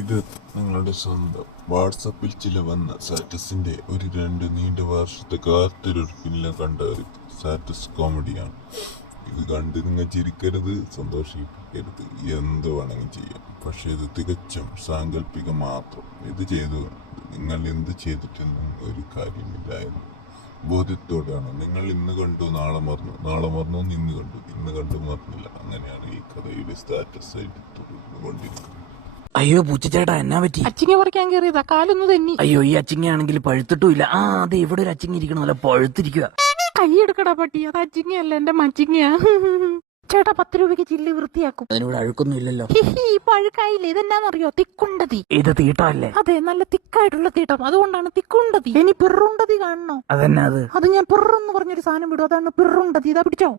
ഇത് നിങ്ങളുടെ സ്വന്തം വാട്സപ്പിൽ ചില വന്ന സ്റ്റാറ്റസിന്റെ ഒരു 2 നീണ്ട വർഷത്തെ കാത്തിരിപ്പില്ല കണ്ട ഒരു സ്റ്റാറ്റസ് കോമഡിയാണ്. ഇത് കണ്ട് നിങ്ങൾ ചിരിക്കരുത്, സന്തോഷിപ്പിക്കരുത്, എന്ത് വേണമെങ്കിലും ചെയ്യാം. പക്ഷെ ഇത് തികച്ചും സാങ്കല്പികം മാത്രം. ഇത് ചെയ്തു നിങ്ങൾ എന്ത് ചെയ്തിട്ടൊന്നും ഒരു കാര്യമില്ലായിരുന്നു ബോധ്യത്തോടെയാണ്. നിങ്ങൾ ഇന്ന് കണ്ടു നാളെ മറന്നു, നാളെ മറന്നു ഇന്ന് കണ്ടു, ഇന്ന് കണ്ടു മറന്നില്ല. അങ്ങനെയാണ് ഈ കഥയുടെ സ്റ്റാറ്റസ് ആയിട്ട് തുടർന്നുകൊണ്ടിരിക്കുന്നത്. അയ്യോ പൂച്ചച്ചേട്ടാ, എന്നാ പറ്റി? അച്ചിങ്ങ പറിക്കാൻ കയറിയതാ, കാലൊന്ന് തെന്നി. അയ്യോ, ഈ അച്ചിങ്ങയാണെങ്കിൽ പഴുത്തിട്ടും ഇല്ല. അതെ, ഇവിടെ ഒരു അച്ചിങ്ങ ഇരിക്കണമല്ല, പഴുത്തിരിക്കുക. കൈ എടുക്കടാ പട്ടി, അത് അച്ചിങ്ങയല്ല, എന്റെ മച്ചിങ്ങയാ. ചേട്ടാ 10 രൂപയ്ക്ക് ചില്ലി വൃത്തിയാക്കും. അതിനോട് അഴുക്കൊന്നും ഇല്ലല്ലോ. ഇപ്പൊ അഴുക്കായില്ലേ? ഇതെന്നാന്നറിയോ? തിക്കുണ്ടതി. ഇത് തീട്ടല്ലേ? അതെ, നല്ല തിക്കായിട്ടുള്ള തീട്ടം, അതുകൊണ്ടാണ് തിക്കുണ്ടതി. ഇനി പിറുണ്ടതി കാണണോ? അതെന്നാ അത്? അത് ഞാൻ പിറന്ന് പറഞ്ഞൊരു സാധനം വിടും, അതാണ് പിറുണ്ടതി. ഇതാ പിടിച്ചോ.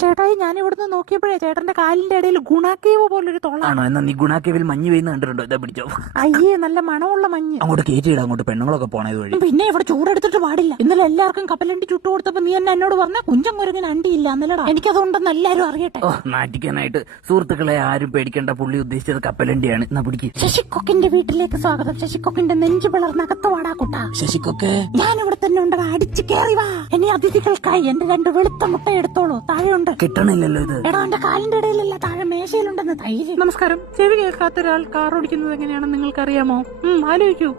ചേട്ടായി, ഞാൻ ഇവിടുന്ന് നോക്കിയപ്പോഴേ ചേട്ടന്റെ കാലിന്റെ ഇടയിൽ ഗുണാക്കേവ് പോലൊരു ആണോ? എന്നാ നീ ഗുണാക്കേവിൽ മഞ്ഞ് പെയ്യുന്ന കണ്ടിട്ടുണ്ടോ? ഇതാ പിടിച്ചോ. അയ്യേ, നല്ല മണമുള്ള മഞ്ഞ്. അങ്ങോട്ട് കയറ്റിയിടാം, അങ്ങോട്ട് പെണ്ണുങ്ങളൊക്കെ പോണത് വഴി. പിന്നെ ഇവിടെ ചൂടെടുത്തിട്ട് പാടില്ല. ഇന്നലെ എല്ലാവർക്കും കപ്പലണ്ടി ചുട്ടു കൊടുത്തപ്പോ നീ എന്നെ എന്നോട് പറഞ്ഞ കുഞ്ചം കുരങ്ങിന് അണ്ടിയില്ല എന്നല്ലടാ. എനിക്കതുകൊണ്ടെന്ന് എല്ലാരും അറിയട്ടെ. നാട്ടിക്കാനായിട്ട്. സുഹൃത്തുക്കളെ, ആരും പേടിക്കേണ്ട, പുള്ളി ഉദ്ദേശിച്ചത് കപ്പലണ്ടിയാണ്. എന്നാ പിടിക്ക്. ശശിക്കൊക്കിന്റെ വീട്ടിലേക്ക് സ്വാഗതം. ശശിക്കൊക്കിന്റെ നെഞ്ചു പിളർന്ന് അകത്ത് വാടാക്കുട്ടാ. ശശിക്കൊക്കെ, ഞാൻ ഇവിടെ തന്നെ ഉണ്ട്, അടിച്ചു കയറി വാ. ഇനി അതിഥികൾക്കായി എന്റെ 2 വെളുത്ത മുട്ട എടുത്തോളൂ, താഴെയുണ്ട്. കിട്ടണില്ലല്ലോ ഇത്. എടാ, എന്റെ കാലിന്റെ ഇടയിലല്ല, താഴെ മേശയിലുണ്ടെന്ന് തൈര്. നമസ്കാരം. ചെവി കേൾക്കാത്ത ഒരാൾ കാർ ഓടിക്കുന്നത് എങ്ങനെയാണെന്ന് നിങ്ങൾക്ക് അറിയാമോ? ആലോചിക്കൂ.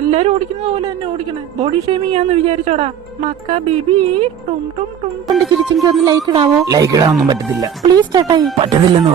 എല്ലാരും ഓടിക്കുന്നത് പോലെ തന്നെ ഓടിക്കണേ. ബോഡി ഷേമിംഗ് ആന്ന് വിചാരിച്ചോടാ. മക്ക ബേബി ടും ടും ടും. ചിരിച്ചെങ്കിൽ ഒന്ന് ലൈക്ക് ഇടാവോ? ലൈക്ക് ഇടാനൊന്നും പറ്റത്തില്ല. പ്ലീസ് ചേട്ടായി. പറ്റത്തില്ലെന്ന്